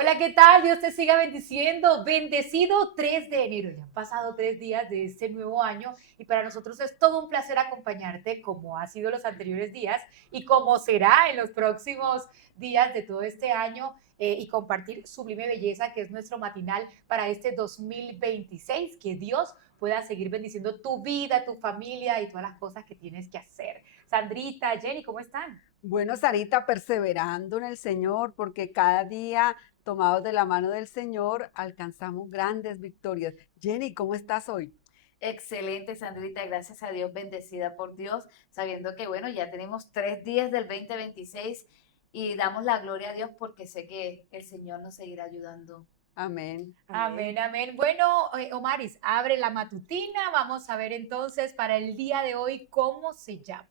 Hola, ¿qué tal? Dios te siga bendiciendo. Bendecido 3 de enero. Ya han pasado 3 días de este nuevo año y para nosotros es todo un placer acompañarte como ha sido los anteriores días y como será en los próximos días de todo este año y compartir Sublime Belleza, que es nuestro matinal para este 2026. Que Dios pueda seguir bendiciendo tu vida, tu familia y todas las cosas que tienes que hacer. Sandrita, Jenny, ¿cómo están? Bueno, Sarita, perseverando en el Señor, porque cada día, tomados de la mano del Señor, alcanzamos grandes victorias. Jenny, ¿cómo estás hoy? Excelente, Sandrita, gracias a Dios, bendecida por Dios, sabiendo que, bueno, ya tenemos 3 días del 2026 y damos la gloria a Dios porque sé que el Señor nos seguirá ayudando. Amén. Amén, amén. Bueno, Omaris, abre la matutina. Vamos a ver entonces para el día de hoy cómo se llama.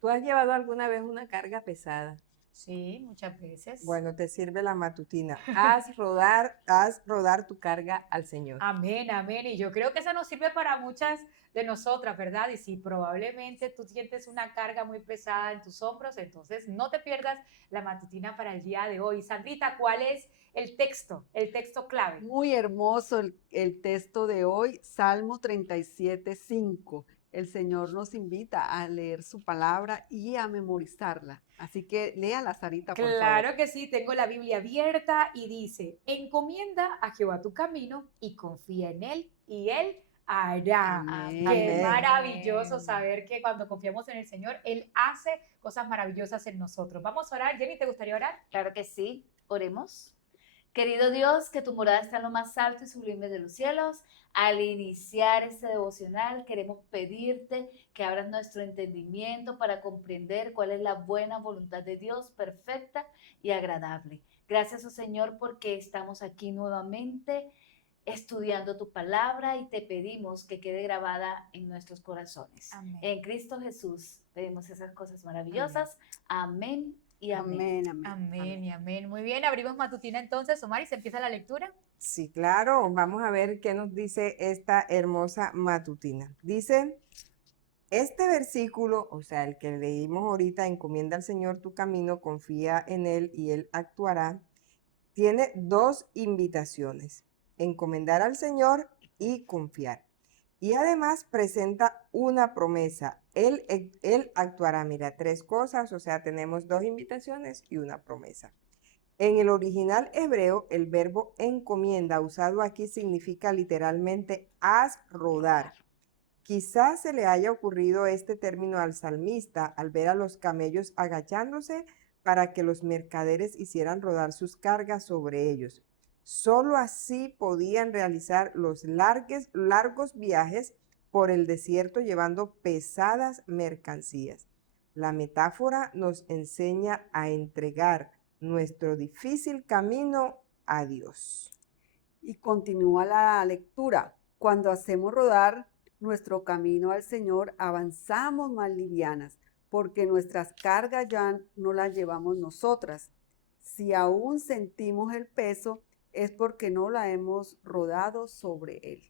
¿Tú has llevado alguna vez una carga pesada? Sí, muchas veces. Bueno, te sirve la matutina. Haz rodar tu carga al Señor. Amén, amén. Y yo creo que esa nos sirve para muchas de nosotras, ¿verdad? Y si probablemente tú sientes una carga muy pesada en tus hombros, entonces no te pierdas la matutina para el día de hoy. Sandrita, ¿cuál es el texto? El texto clave. Muy hermoso el texto de hoy, Salmo 37:5. El Señor nos invita a leer su palabra y a memorizarla. Así que léala, Sarita, por favor. Claro que sí, tengo la Biblia abierta y dice, encomienda a Jehová tu camino y confía en él y él hará. Qué Amén. Amén. maravilloso saber que cuando confiamos en el Señor, Él hace cosas maravillosas en nosotros. Vamos a orar. Jenny, ¿te gustaría orar? Claro que sí, oremos. Querido Dios, que tu morada está en lo más alto y sublime de los cielos, al iniciar este devocional queremos pedirte que abras nuestro entendimiento para comprender cuál es la buena voluntad de Dios, perfecta y agradable. Gracias, oh Señor, porque estamos aquí nuevamente estudiando tu palabra y te pedimos que quede grabada en nuestros corazones. Amén. En Cristo Jesús pedimos esas cosas Amén. maravillosas. Amén y amén. Amén, amén. Amén y amén. Muy bien, abrimos matutina entonces. Omar, y se empieza la lectura. Sí, claro. Vamos a ver qué nos dice esta hermosa matutina. Dice, este versículo, o sea, el que leímos ahorita, encomienda al Señor tu camino, confía en Él y Él actuará, tiene dos invitaciones, encomendar al Señor y confiar. Y además presenta una promesa. Él actuará, mira, tres cosas, o sea, tenemos dos invitaciones y una promesa. En el original hebreo, el verbo encomienda usado aquí significa literalmente haz rodar. Quizás se le haya ocurrido este término al salmista al ver a los camellos agachándose para que los mercaderes hicieran rodar sus cargas sobre ellos. Solo así podían realizar los largos viajes por el desierto llevando pesadas mercancías. La metáfora nos enseña a entregar nuestro difícil camino a Dios. Y continúa la lectura. Cuando hacemos rodar nuestro camino al Señor, avanzamos más livianas, porque nuestras cargas ya no las llevamos nosotras. Si aún sentimos el peso, es porque no la hemos rodado sobre él.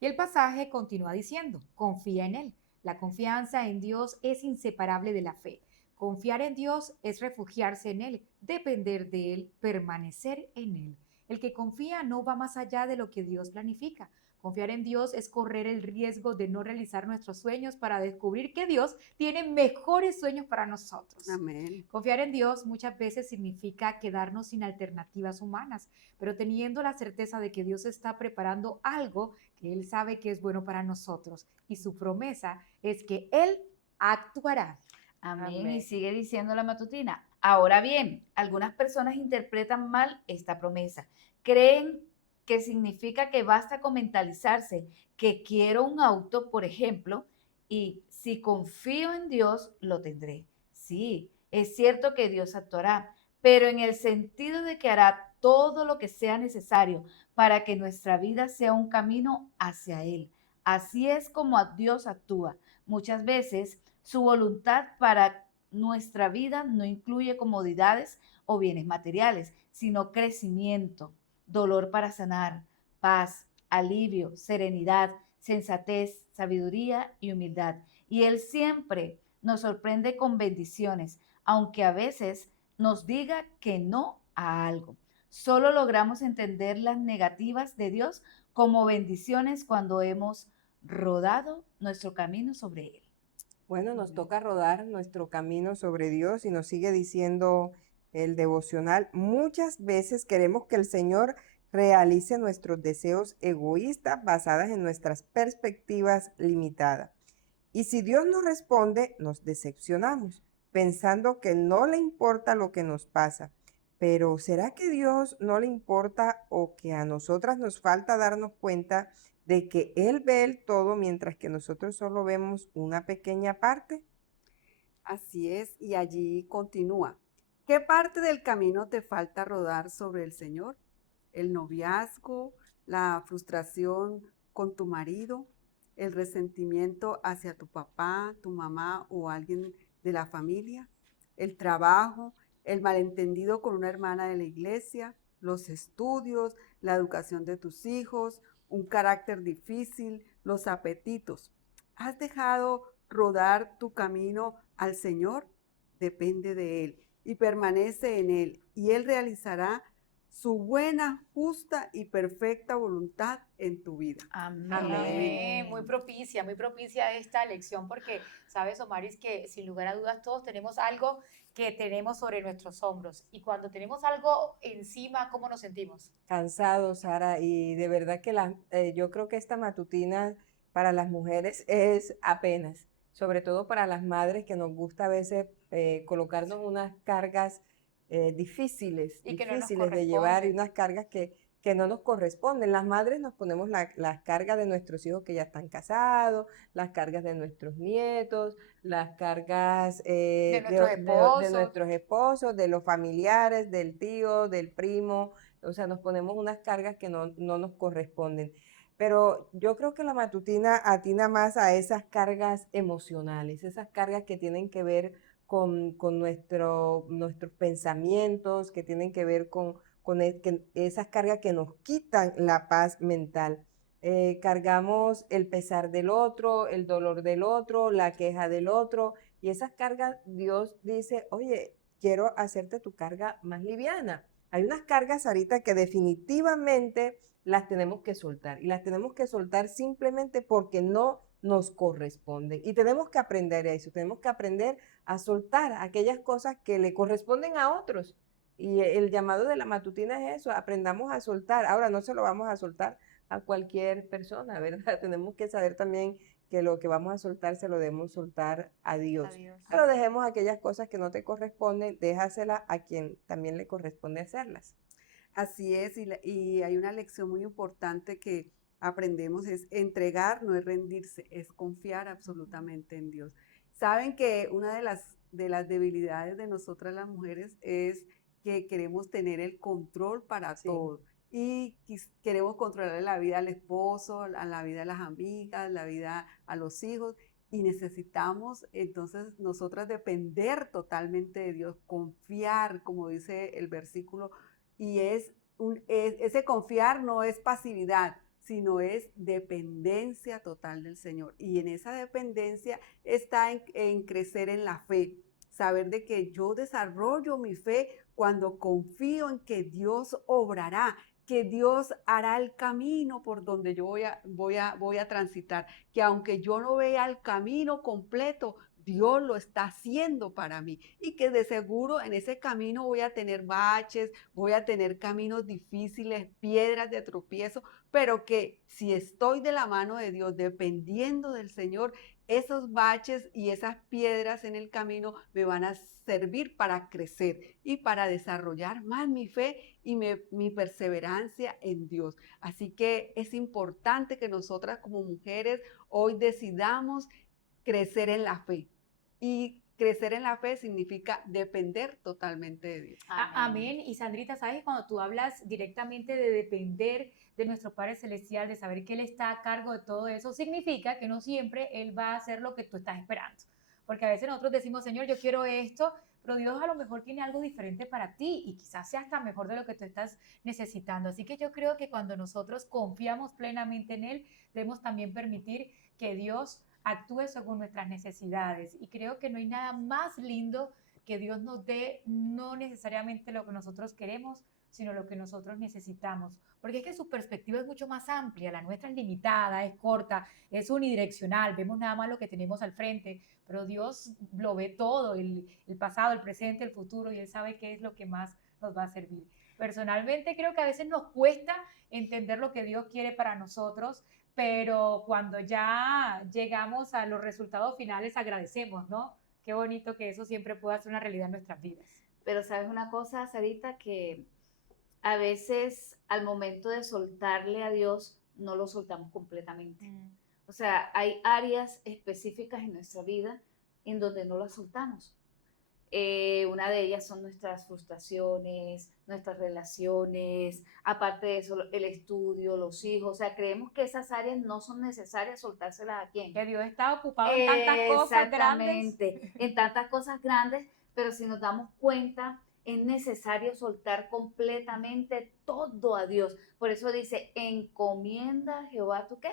Y el pasaje continúa diciendo, confía en Él. La confianza en Dios es inseparable de la fe. Confiar en Dios es refugiarse en Él, depender de Él, permanecer en Él. El que confía no va más allá de lo que Dios planifica. Confiar en Dios es correr el riesgo de no realizar nuestros sueños para descubrir que Dios tiene mejores sueños para nosotros. Amén. Confiar en Dios muchas veces significa quedarnos sin alternativas humanas, pero teniendo la certeza de que Dios está preparando algo que Él sabe que es bueno para nosotros y su promesa es que Él actuará. Amén. Amén. Y sigue diciendo la matutina. Ahora bien, algunas personas interpretan mal esta promesa. Creen que significa que basta con mentalizarse que quiero un auto, por ejemplo, y si confío en Dios, lo tendré. Sí, es cierto que Dios actuará, pero en el sentido de que hará todo lo que sea necesario para que nuestra vida sea un camino hacia Él. Así es como Dios actúa. Muchas veces su voluntad para nuestra vida no incluye comodidades o bienes materiales, sino crecimiento, dolor para sanar, paz, alivio, serenidad, sensatez, sabiduría y humildad. Y Él siempre nos sorprende con bendiciones, aunque a veces nos diga que no a algo. Solo logramos entender las negativas de Dios como bendiciones cuando hemos rodado nuestro camino sobre Él. Bueno, nos Amén. toca rodar nuestro camino sobre Dios y nos sigue diciendo el devocional. Muchas veces queremos que el Señor realice nuestros deseos egoístas basadas en nuestras perspectivas limitadas. Y si Dios no responde, nos decepcionamos, pensando que no le importa lo que nos pasa. Pero ¿será que Dios no le importa o que a nosotras nos falta darnos cuenta de que Él ve el todo mientras que nosotros solo vemos una pequeña parte? Así es, y allí continúa. ¿Qué parte del camino te falta rodar sobre el Señor? ¿El noviazgo, la frustración con tu marido, el resentimiento hacia tu papá, tu mamá o alguien de la familia, el trabajo, el malentendido con una hermana de la iglesia, los estudios, la educación de tus hijos, un carácter difícil, los apetitos? ¿Has dejado rodar tu camino al Señor? Depende de Él y permanece en Él, y Él realizará su buena, justa y perfecta voluntad en tu vida. Amén. Amén. Muy propicia esta lección porque, sabes, Omaris, que sin lugar a dudas todos tenemos algo que tenemos sobre nuestros hombros y cuando tenemos algo encima, ¿cómo nos sentimos? Cansado, Sara, y de verdad que yo creo que esta matutina para las mujeres es apenas, sobre todo para las madres que nos gusta a veces colocarnos unas cargas difíciles, Y que no nos difíciles de llevar y corresponde. unas cargas que no nos corresponden. Las madres nos ponemos las cargas de nuestros hijos que ya están casados, las cargas de nuestros nietos, las cargas De nuestros de esposos. nuestros esposos, de los familiares, del tío, del primo. O sea, nos ponemos unas cargas que no nos corresponden. Pero yo creo que la matutina atina más a esas cargas emocionales, esas cargas que tienen que ver con nuestros pensamientos, que tienen que ver con esas cargas que nos quitan la paz mental. Cargamos el pesar del otro, el dolor del otro, la queja del otro, y esas cargas Dios dice, oye, quiero hacerte tu carga más liviana. Hay unas cargas ahorita que definitivamente las tenemos que soltar y las tenemos que soltar simplemente porque no nos corresponden. Y tenemos que aprender eso, tenemos que aprender a soltar aquellas cosas que le corresponden a otros. Y el llamado de la matutina es eso, aprendamos a soltar. Ahora no se lo vamos a soltar a cualquier persona, ¿verdad? Tenemos que saber también que lo que vamos a soltar se lo debemos soltar a Dios. Adiós. Pero dejemos aquellas cosas que no te corresponden, déjaselas a quien también le corresponde hacerlas. Así es, y hay una lección muy importante que aprendemos, es entregar, no es rendirse, es confiar absolutamente en Dios. Saben que una de las debilidades de nosotras las mujeres es que queremos tener el control para Sí. todo y queremos controlar la vida al esposo, a la vida de las amigas, la vida a los hijos. Y necesitamos entonces nosotras depender totalmente de Dios, confiar, como dice el versículo, y ese confiar no es pasividad, sino es dependencia total del Señor. Y en esa dependencia está en crecer en la fe, saber de que yo desarrollo mi fe cuando confío en que Dios obrará, que Dios hará el camino por donde yo voy a transitar, que aunque yo no vea el camino completo, Dios lo está haciendo para mí y que de seguro en ese camino voy a tener baches, voy a tener caminos difíciles, piedras de tropiezo, pero que si estoy de la mano de Dios, dependiendo del Señor, esos baches y esas piedras en el camino me van a servir para crecer y para desarrollar más mi fe y mi perseverancia en Dios. Así que es importante que nosotras como mujeres hoy decidamos crecer en la fe. Y crecer en la fe significa depender totalmente de Dios. Amén. Y Sandrita, ¿sabes? Cuando tú hablas directamente de depender de nuestro Padre Celestial, de saber que Él está a cargo de todo eso, significa que no siempre Él va a hacer lo que tú estás esperando. Porque a veces nosotros decimos, Señor, yo quiero esto, pero Dios a lo mejor tiene algo diferente para ti y quizás sea hasta mejor de lo que tú estás necesitando. Así que yo creo que cuando nosotros confiamos plenamente en Él, debemos también permitir que Dios actúe según nuestras necesidades. Y creo que no hay nada más lindo que Dios nos dé no necesariamente lo que nosotros queremos, sino lo que nosotros necesitamos. Porque es que su perspectiva es mucho más amplia, la nuestra es limitada, es corta, es unidireccional, vemos nada más lo que tenemos al frente, pero Dios lo ve todo, el pasado, el presente, el futuro, y Él sabe qué es lo que más nos va a servir. Personalmente creo que a veces nos cuesta entender lo que Dios quiere para nosotros, pero cuando ya llegamos a los resultados finales agradecemos, ¿no? Qué bonito que eso siempre pueda ser una realidad en nuestras vidas. Pero sabes una cosa, Sarita, que a veces al momento de soltarle a Dios no lo soltamos completamente. O sea, hay áreas específicas en nuestra vida en donde no las soltamos. Una de ellas son nuestras frustraciones, nuestras relaciones, aparte de eso, el estudio, los hijos. O sea, creemos que esas áreas no son necesarias soltárselas a quién. Que Dios está ocupado en tantas cosas grandes. Exactamente, en tantas cosas grandes, pero si nos damos cuenta, es necesario soltar completamente todo a Dios. Por eso dice, encomienda a Jehová, ¿tú qué?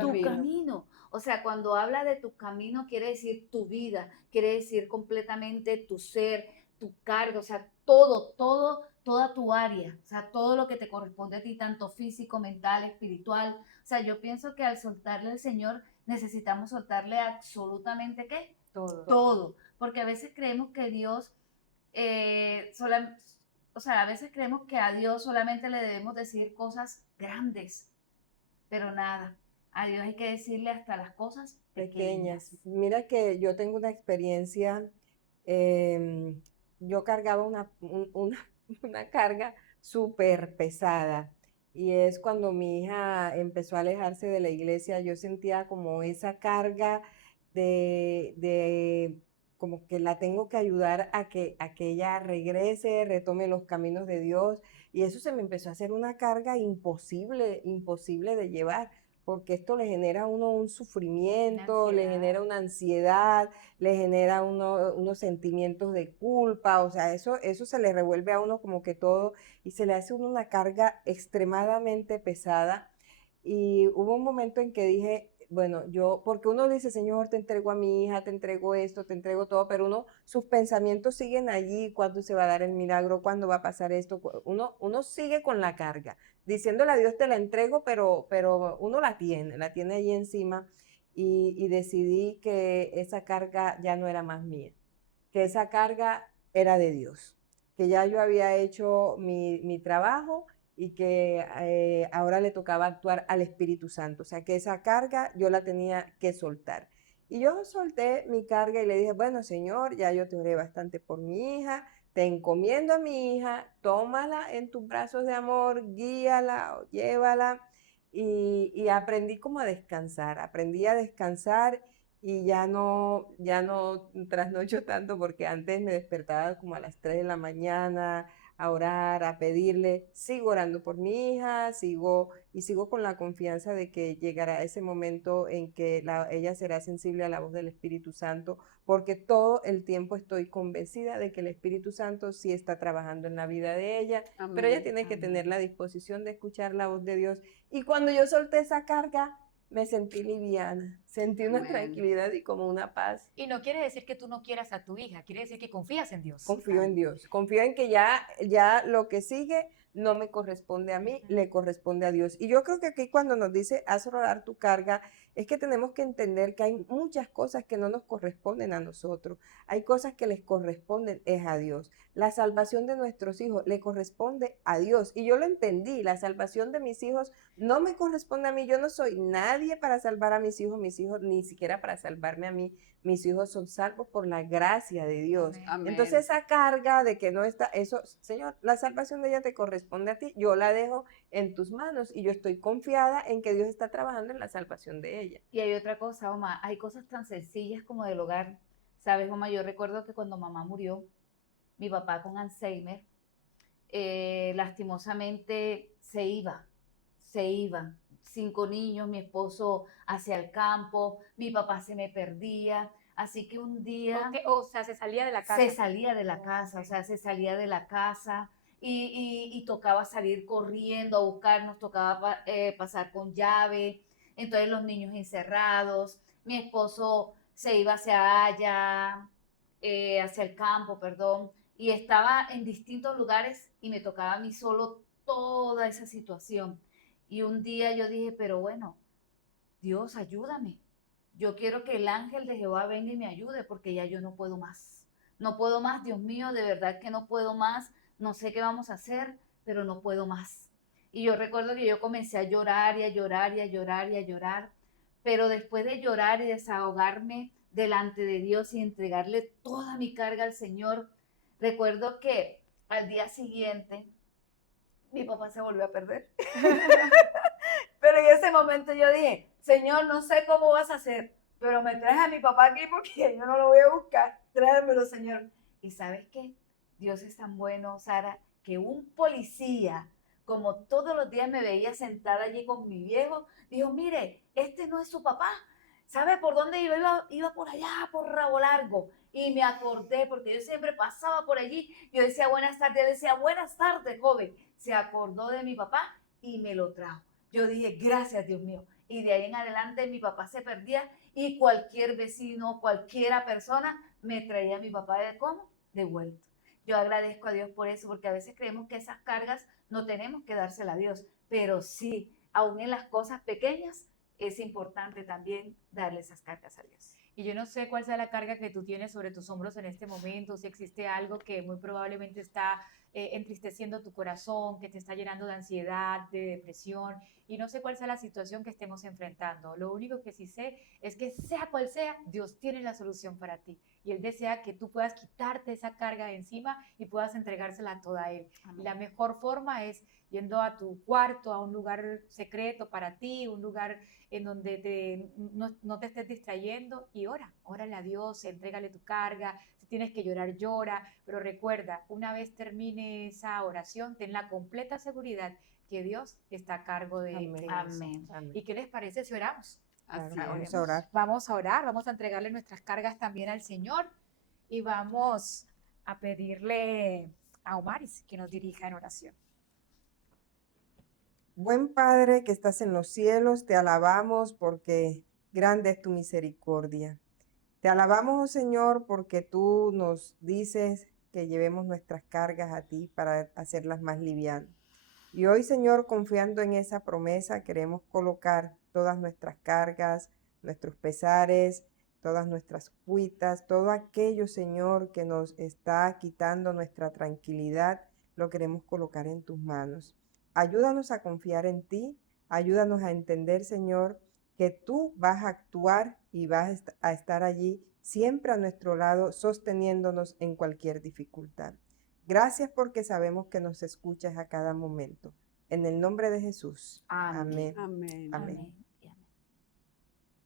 Tu camino. O sea, cuando habla de tu camino, quiere decir tu vida, quiere decir completamente tu ser, tu carga, o sea, toda tu área, o sea, todo lo que te corresponde a ti, tanto físico, mental, espiritual. O sea, yo pienso que al soltarle al Señor, necesitamos soltarle absolutamente ¿qué? Todo. Porque a veces creemos que Dios, o sea, a veces creemos que a Dios solamente le debemos decir cosas grandes, pero nada. A Dios hay que decirle hasta las cosas pequeñas. Mira que yo tengo una experiencia, yo cargaba una carga súper pesada y es cuando mi hija empezó a alejarse de la iglesia, yo sentía como esa carga de como que la tengo que ayudar a que ella regrese, retome los caminos de Dios, y eso se me empezó a hacer una carga imposible de llevar, porque esto le genera a uno un sufrimiento, le genera una ansiedad, le genera unos sentimientos de culpa, o sea, eso se le revuelve a uno como que todo, y se le hace a uno una carga extremadamente pesada. Y hubo un momento en que dije, bueno, porque uno dice, Señor, te entrego a mi hija, te entrego esto, te entrego todo, pero sus pensamientos siguen allí, cuándo se va a dar el milagro, cuándo va a pasar esto, uno sigue con la carga, diciéndole a Dios te la entrego, pero uno la tiene allí encima, y decidí que esa carga ya no era más mía, que esa carga era de Dios, que ya yo había hecho mi trabajo, y que ahora le tocaba actuar al Espíritu Santo, o sea que esa carga yo la tenía que soltar. Y yo solté mi carga y le dije, bueno, Señor, ya yo te oré bastante por mi hija, te encomiendo a mi hija, tómala en tus brazos de amor, guíala o llévala, y aprendí como aprendí a descansar, y ya no trasnocho tanto, porque antes me despertaba como a las 3 de la mañana, a orar, a pedirle, sigo orando por mi hija, sigo con la confianza de que llegará ese momento en que ella será sensible a la voz del Espíritu Santo, porque todo el tiempo estoy convencida de que el Espíritu Santo sí está trabajando en la vida de ella, pero ella tiene que tener la disposición de escuchar la voz de Dios. Y cuando yo solté esa carga, me sentí liviana, sentí una tranquilidad y como una paz. Y no quiere decir que tú no quieras a tu hija, quiere decir que confías en Dios. Confío en Dios, confío en que ya lo que sigue no me corresponde a mí, le corresponde a Dios. Y yo creo que aquí cuando nos dice, haz rodar tu carga, es que tenemos que entender que hay muchas cosas que no nos corresponden a nosotros. Hay cosas que les corresponden es a Dios. La salvación de nuestros hijos le corresponde a Dios. Y yo lo entendí, la salvación de mis hijos no me corresponde a mí. Yo no soy nadie para salvar a mis hijos ni siquiera para salvarme a mí. Mis hijos son salvos por la gracia de Dios. Amén. Entonces esa carga de que no está, eso, Señor, la salvación de ella te corresponde a ti, yo la dejo en tus manos, y yo estoy confiada en que Dios está trabajando en la salvación de ella. Y hay otra cosa, mamá, hay cosas tan sencillas como del hogar. ¿Sabes, mamá? Yo recuerdo que cuando mamá murió, mi papá con Alzheimer, lastimosamente se iba. 5 niños, mi esposo hacia el campo, mi papá se me perdía, así que un día... O sea, se salía de la casa. Se salía de la casa, o sea, se salía de la casa, y tocaba salir corriendo a buscarnos, tocaba pasar con llave, entonces los niños encerrados, mi esposo se iba hacia el campo, perdón, y estaba en distintos lugares y me tocaba a mí solo toda esa situación. Y un día yo dije, pero bueno, Dios, ayúdame. Yo quiero que el ángel de Jehová venga y me ayude porque ya yo no puedo más. No puedo más, Dios mío, de verdad que no puedo más. No sé qué vamos a hacer, pero no puedo más. Y yo recuerdo que yo comencé a llorar y a llorar y a llorar y a llorar. Pero después de llorar y desahogarme delante de Dios y entregarle toda mi carga al Señor, recuerdo que al día siguiente mi papá se volvió a perder. Pero en ese momento yo dije, Señor, no sé cómo vas a hacer, pero me traes a mi papá aquí porque yo no lo voy a buscar. Tráemelo, Señor. ¿Y sabes qué? Dios es tan bueno, Sara, que un policía, como todos los días me veía sentada allí con mi viejo, dijo, mire, este no es su papá. ¿Sabe por dónde iba? Iba por allá, por Rabo Largo. Y me acordé, porque yo siempre pasaba por allí. Yo decía, buenas tardes. Él decía, buenas tardes, joven. Se acordó de mi papá y me lo trajo. Yo dije, gracias, Dios mío. Y de ahí en adelante mi papá se perdía y cualquier vecino, cualquiera persona me traía a mi papá de cómo, de vuelta. Yo agradezco a Dios por eso, porque a veces creemos que esas cargas no tenemos que dárselas a Dios, pero sí, aún en las cosas pequeñas, es importante también darle esas cargas a Dios. Y yo no sé cuál sea la carga que tú tienes sobre tus hombros en este momento, si existe algo que muy probablemente está entristeciendo tu corazón, que te está llenando de ansiedad, de depresión, y no sé cuál sea la situación que estemos enfrentando. Lo único que sí sé es que sea cual sea, Dios tiene la solución para ti. Y Él desea que tú puedas quitarte esa carga de encima y puedas entregársela toda a Él. Amén. Y la mejor forma es yendo a tu cuarto, a un lugar secreto para ti, un lugar en donde no te estés distrayendo y órale a Dios, entrégale tu carga, si tienes que llorar, llora, pero recuerda, una vez termine esa oración, ten la completa seguridad que Dios está a cargo de Amén. eso. Amén. Amén. ¿Y qué les parece si oramos? Así Claro, vamos es. a orar. Vamos a orar, vamos a entregarle nuestras cargas también al Señor y vamos a pedirle a Omaris que nos dirija en oración. Buen Padre que estás en los cielos, te alabamos porque grande es tu misericordia. Te alabamos, oh Señor, porque tú nos dices que llevemos nuestras cargas a ti para hacerlas más livianas. Y hoy, Señor, confiando en esa promesa, queremos colocar todas nuestras cargas, nuestros pesares, todas nuestras cuitas, todo aquello, Señor, que nos está quitando nuestra tranquilidad, lo queremos colocar en tus manos. Ayúdanos a confiar en ti, ayúdanos a entender, Señor, que tú vas a actuar y vas a estar allí siempre a nuestro lado, sosteniéndonos en cualquier dificultad. Gracias porque sabemos que nos escuchas a cada momento. En el nombre de Jesús. Amén. Amén. Amén. Amén. Amén.